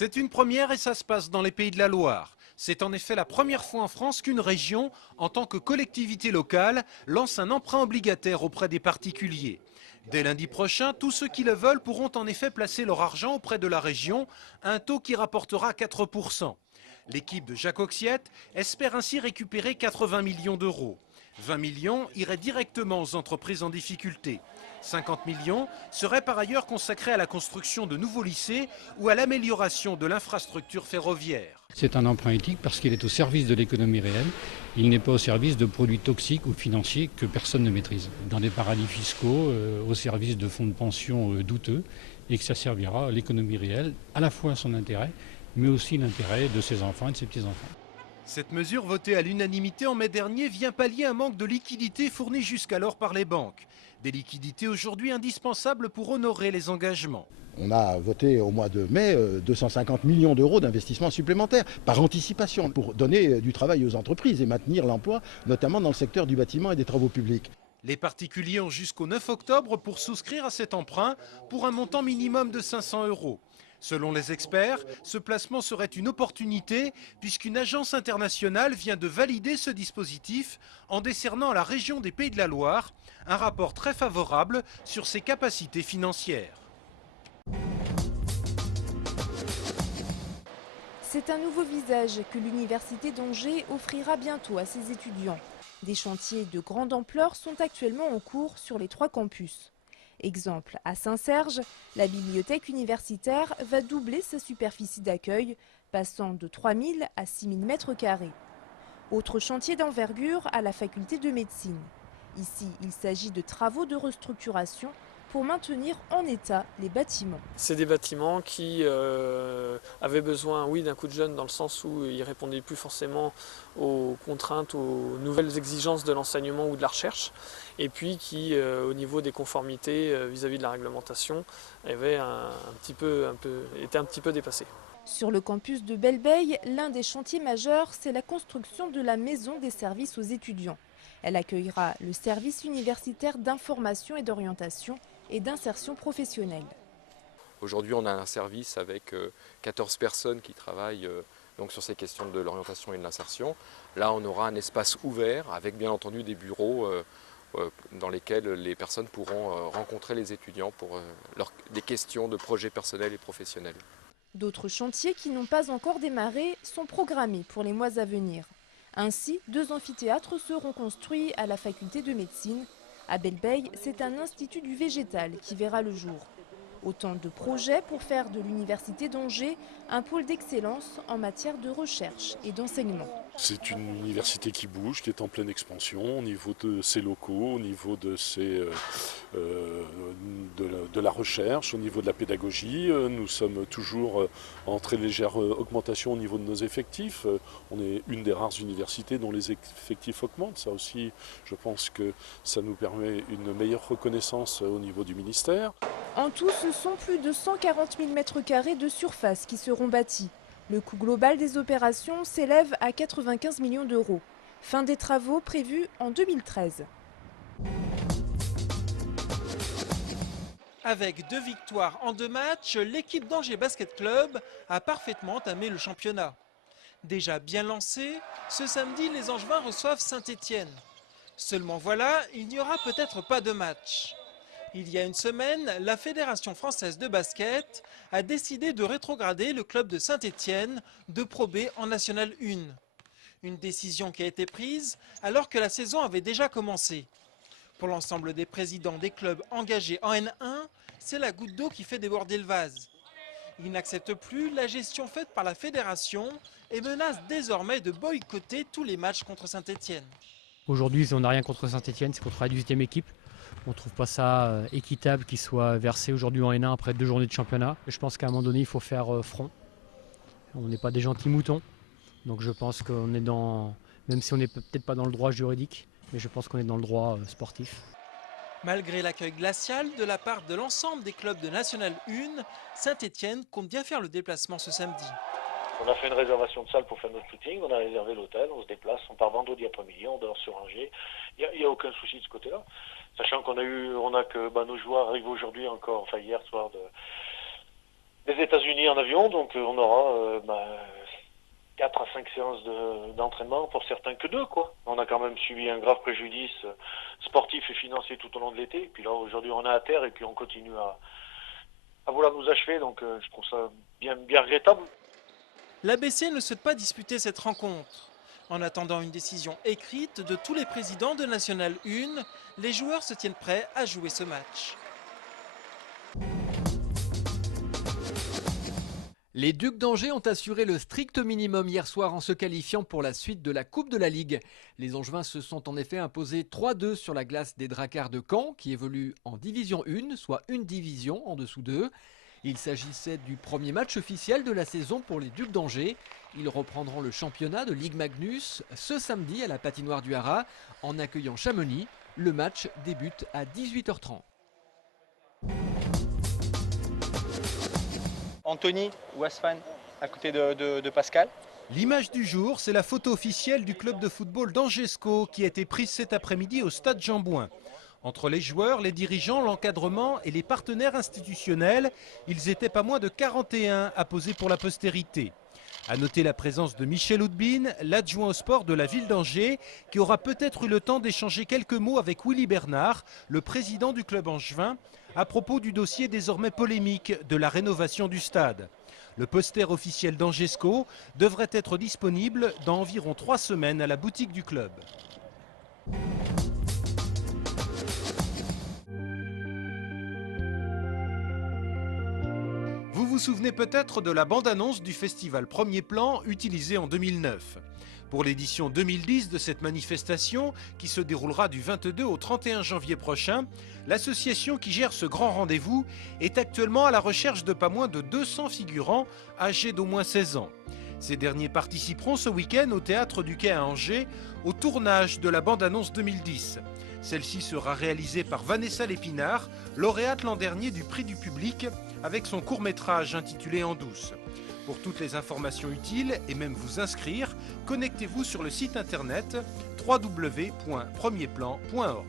C'est une première et ça se passe dans les Pays de la Loire. C'est en effet la première fois en France qu'une région, en tant que collectivité locale, lance un emprunt obligataire auprès des particuliers. Dès lundi prochain, tous ceux qui le veulent pourront en effet placer leur argent auprès de la région, un taux qui rapportera 4%. L'équipe de Jacques Auxiette espère ainsi récupérer 80 millions d'euros. 20 millions iraient directement aux entreprises en difficulté. 50 millions seraient par ailleurs consacrés à la construction de nouveaux lycées ou à l'amélioration de l'infrastructure ferroviaire. C'est un emprunt éthique parce qu'il est au service de l'économie réelle. Il n'est pas au service de produits toxiques ou financiers que personne ne maîtrise. Dans des paradis fiscaux, au service de fonds de pension douteux, et que ça servira à l'économie réelle, à la fois son intérêt, mais aussi l'intérêt de ses enfants et de ses petits-enfants. Cette mesure votée à l'unanimité en mai dernier vient pallier un manque de liquidités fournies jusqu'alors par les banques. Des liquidités aujourd'hui indispensables pour honorer les engagements. On a voté au mois de mai 250 millions d'euros d'investissements supplémentaires par anticipation pour donner du travail aux entreprises et maintenir l'emploi, notamment dans le secteur du bâtiment et des travaux publics. Les particuliers ont jusqu'au 9 octobre pour souscrire à cet emprunt pour un montant minimum de 500 euros. Selon les experts, ce placement serait une opportunité puisqu'une agence internationale vient de valider ce dispositif en décernant à la région des Pays de la Loire un rapport très favorable sur ses capacités financières. C'est un nouveau visage que l'université d'Angers offrira bientôt à ses étudiants. Des chantiers de grande ampleur sont actuellement en cours sur les 3 campus. Exemple, à Saint-Serge, la bibliothèque universitaire va doubler sa superficie d'accueil, passant de 3 000 à 6 000 mètres carrés. Autre chantier d'envergure à la faculté de médecine. Ici, il s'agit de travaux de restructuration pour maintenir en état les bâtiments. C'est des bâtiments qui avaient besoin, oui, d'un coup de jeune dans le sens où ils ne répondaient plus forcément aux contraintes, aux nouvelles exigences de l'enseignement ou de la recherche, et puis qui, au niveau des conformités vis-à-vis de la réglementation, étaient un petit peu dépassés. Sur le campus de Belleveille, l'un des chantiers majeurs, c'est la construction de la maison des services aux étudiants. Elle accueillera le service universitaire d'information et d'orientation et d'insertion professionnelle. Aujourd'hui, on a un service avec 14 personnes qui travaillent donc sur ces questions de l'orientation et de l'insertion. Là, on aura un espace ouvert avec bien entendu des bureaux dans lesquels les personnes pourront rencontrer les étudiants pour des questions de projets personnels et professionnels. D'autres chantiers qui n'ont pas encore démarré sont programmés pour les mois à venir. Ainsi, 2 amphithéâtres seront construits à la faculté de médecine. À Belleveille, c'est un institut du végétal qui verra le jour. Autant de projets pour faire de l'université d'Angers un pôle d'excellence en matière de recherche et d'enseignement. C'est une université qui bouge, qui est en pleine expansion au niveau de ses locaux, au niveau de la recherche, au niveau de la pédagogie. Nous sommes toujours en très légère augmentation au niveau de nos effectifs. On est une des rares universités dont les effectifs augmentent. Ça aussi, je pense que ça nous permet une meilleure reconnaissance au niveau du ministère. En tout, ce sont plus de 140 000 mètres carrés de surface qui seront bâtis. Le coût global des opérations s'élève à 95 millions d'euros. Fin des travaux prévus en 2013. Avec 2 victoires en 2 matchs, l'équipe d'Angers Basket Club a parfaitement entamé le championnat. Déjà bien lancé, ce samedi, les Angevins reçoivent Saint-Étienne. Seulement voilà, il n'y aura peut-être pas de match. Il y a une semaine, la Fédération française de basket a décidé de rétrograder le club de Saint-Étienne de Pro B en National 1. Une décision qui a été prise alors que la saison avait déjà commencé. Pour l'ensemble des présidents des clubs engagés en N1, c'est la goutte d'eau qui fait déborder le vase. Ils n'acceptent plus la gestion faite par la fédération et menacent désormais de boycotter tous les matchs contre Saint-Étienne. Aujourd'hui, on n'a rien contre Saint-Étienne, c'est contre la 18e équipe. On ne trouve pas ça équitable qu'il soit versé aujourd'hui en N1 après 2 journées de championnat. Et je pense qu'à un moment donné, il faut faire front. On n'est pas des gentils moutons. Donc je pense qu'on est dans, même si on n'est peut-être pas dans le droit juridique, mais je pense qu'on est dans le droit sportif. Malgré l'accueil glacial de la part de l'ensemble des clubs de National 1, Saint-Étienne compte bien faire le déplacement ce samedi. On a fait une réservation de salle pour faire notre shooting, on a réservé l'hôtel, on se déplace, on part vendredi après-midi, on dort sur Angers. Il n'y a aucun souci de ce côté-là. Sachant qu'on a que nos joueurs arrivent aujourd'hui encore, enfin hier soir, des États-Unis en avion, donc on aura 4 à 5 séances d'entraînement, pour certains que 2, quoi. On a quand même subi un grave préjudice sportif et financier tout au long de l'été. Puis là, aujourd'hui, on est à terre et puis on continue à vouloir nous achever, donc je trouve ça bien regrettable. L'ABC ne souhaite pas disputer cette rencontre. En attendant une décision écrite de tous les présidents de National 1, les joueurs se tiennent prêts à jouer ce match. Les Ducs d'Angers ont assuré le strict minimum hier soir en se qualifiant pour la suite de la Coupe de la Ligue. Les Angevins se sont en effet imposés 3-2 sur la glace des Dracards de Caen, qui évoluent en Division 1, soit une division en dessous d'eux. Il s'agissait du premier match officiel de la saison pour les Ducs d'Angers. Ils reprendront le championnat de Ligue Magnus ce samedi à la patinoire du Haras en accueillant Chamonix. Le match débute à 18h30. Anthony ou Asfan à côté de Pascal. L'image du jour, c'est la photo officielle du club de football d'Angesco qui a été prise cet après-midi au stade Jean-Bouin. Entre les joueurs, les dirigeants, l'encadrement et les partenaires institutionnels, ils étaient pas moins de 41 à poser pour la postérité. À noter la présence de Michel Houdbin, l'adjoint au sport de la ville d'Angers, qui aura peut-être eu le temps d'échanger quelques mots avec Willy Bernard, le président du club angevin, à propos du dossier désormais polémique de la rénovation du stade. Le poster officiel d'Angesco devrait être disponible dans environ 3 semaines à la boutique du club. Vous vous souvenez peut-être de la bande-annonce du festival Premier Plan utilisée en 2009. Pour l'édition 2010 de cette manifestation, qui se déroulera du 22 au 31 janvier prochain, l'association qui gère ce grand rendez-vous est actuellement à la recherche de pas moins de 200 figurants âgés d'au moins 16 ans. Ces derniers participeront ce week-end au Théâtre du Quai à Angers au tournage de la bande-annonce 2010. Celle-ci sera réalisée par Vanessa Lépinard, lauréate l'an dernier du prix du public avec son court-métrage intitulé En douce. Pour toutes les informations utiles et même vous inscrire, connectez-vous sur le site internet www.premierplan.org.